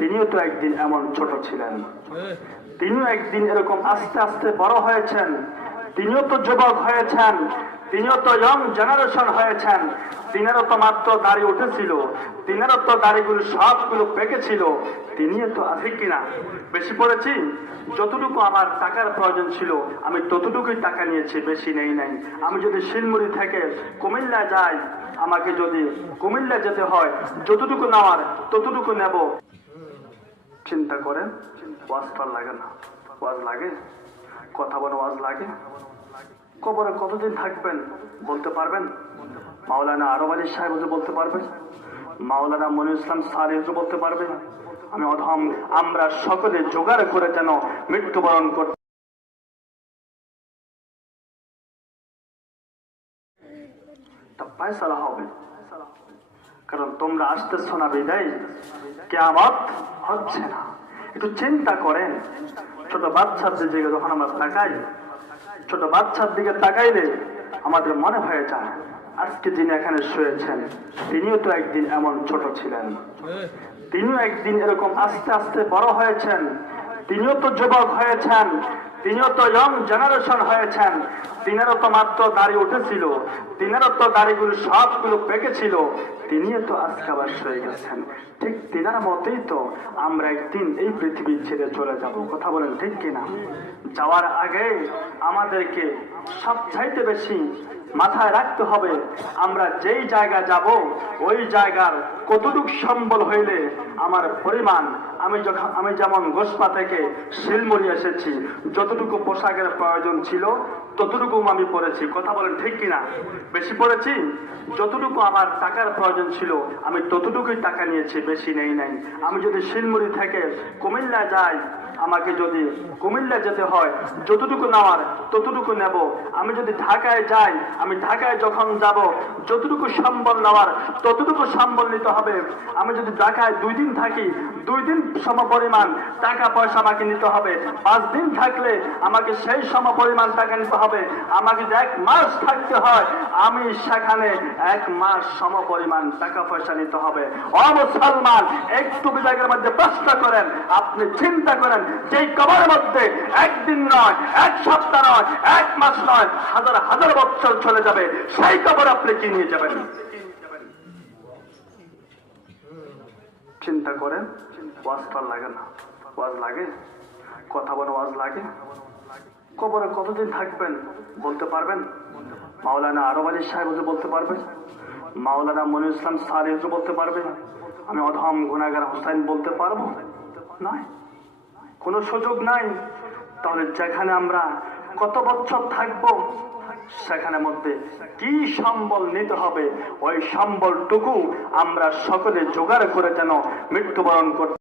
তিনিও তো একদিন এমন ছোট ছিলেন, তিনিও একদিন এরকম আস্তে আস্তে বড় হয়েছেন, তিনিও তো যুবক হয়েছেন, তিনিও তো ইয়ং জেনারেশন হয়েছেন, তিনারও তো মাত্র দাড়ি উঠেছিল, তিনারও তো দাড়িগুলো সবগুলো পেকেছিল, তিনিও তো আছে কিনা। বেশি পড়েছি, যতটুকু আমার টাকার প্রয়োজন ছিল আমি ততটুকুই টাকা নিয়েছি, বেশি নেই নাই। আমি যদি শিলমুড়ি থেকে কুমিল্লা যাই, আমাকে যদি কুমিল্লা যেতে হয় যতটুকু নেওয়ার ততটুকু নেব। চিন্তা করেন, ওয়াজ তো লাগে না? ওয়াজ লাগে? কথা বলে ওয়াজ লাগে? কবরে কতদিন থাকবেন বলতে পারবেন? মাওলানা আরব আলী সাহেব বলতে পারবেন? মাওলানা মনিরুল ইসলাম সারি বলতে পারবেন? আমি অধম, আমরা সকলে জোগাড় করে যেন মৃত্যুবরণ করতে ফয়সালা হবে। কারণ তোমরা আসতেছ না বিদায়, কিয়ামত হচ্ছে না। একটু চিন্তা করেন, ছোট বাচ্চার দিকে যখন আমরা তাকাই, ছোট বাচ্চার দিকে তাকাইলে আমাদের মনে হয়ে যায় আজকে যিনি এখানে শুয়েছেন তিনিও তো একদিন এমন ছোট ছিলেন, তিনিও একদিন এরকম আস্তে আস্তে বড় হয়েছেন, তিনিও তো যুবক হয়েছেন, তিনিও তো ইয়ং জেনারেশন হয়েছেন, তিনারও তো মাত্র দাড়ি উঠেছিল, তিনারও তো দাড়িগুলো সবগুলো পেকেছিল, তিনিও তো আজকে আবার শুয়ে গেছেন। ঠিক তিনার মতেই তো আমরা একদিন এই পৃথিবী ছেড়ে চলে যাব। কথা বলেন ঠিক কিনা? যাওয়ার আগে আমাদেরকে সবচাইতে বেশি মাথায় রাখতে হবে আমরা যেই জায়গা যাব ওই জায়গার কতটুকু সম্বল হইলে আমার পরিমাণ, আমি যেমন গোসপা থেকে শিলমুড়ি এসেছি, যতটুকু পোশাকের প্রয়োজন ছিল ততটুকু আমি পরেছি। কথা বলেন ঠিক কিনা? বেশি পরেছি, যতটুকু আমার টাকার প্রয়োজন ছিল আমি ততটুকুই টাকা নিয়েছি, বেশি নেই নাই। আমি যদি শিলমুড়ি থেকে কুমিল্লা যাই, আমাকে যদি কুমিল্লা যেতে হয় যতটুকু নেওয়ার ততটুকু নেব। আমি যদি ঢাকায় যাই, আমি ঢাকায় যখন যাব যতটুকু সম্বল নেওয়ার ততটুকু সম্বল নিতে হবে। আমি যদি ঢাকায় 2 দিন থাকি, 2 দিন সমপরিমাণ টাকা পয়সা আমাকে নিতে হবে। 5 দিন থাকলে আমাকে সেই সমপরিমাণ টাকা নিতে হবে। আমাকে যদি 1 মাস থাকতে হয়, আমি সেখানে 1 মাস সমপরিমাণ টাকা পয়সা নিতে হবে। ও মুসলমান, একটু বিদায়ের মধ্যে প্রশ্ন করেন, আপনি চিন্তা করেন, যেই কবরের মধ্যে 1 দিন নয়, 1 সপ্তাহ নয়, 1 মাস নয়, হাজার হাজার বছর চলে যাবে, সেই কবর আপনি কি নিয়ে যাবেন? চিন্তা করেন, ওয়াজ তো লাগে না? ওয়াজ লাগে? কথা বলে ওয়াজ লাগে? কবরে কতদিন থাকবেন বলতে পারবেন? মাওলানা আরব আলী সাহেব বলতে পারবেন? মাওলানা মনিরুল ইসলাম সারি বলতে পারবেন? আমি অধম গুনাহগার হোসেন বলতে পারবো? নয়, কোনো সুযোগ নাই। তাহলে যেখানে আমরা কত বছর থাকবো সেখানে মধ্যে কি সম্বল নিতে হবে, ওই সম্বলটুকু আমরা সকলে জোগাড় করে যেন মৃত্যুবরণ করতে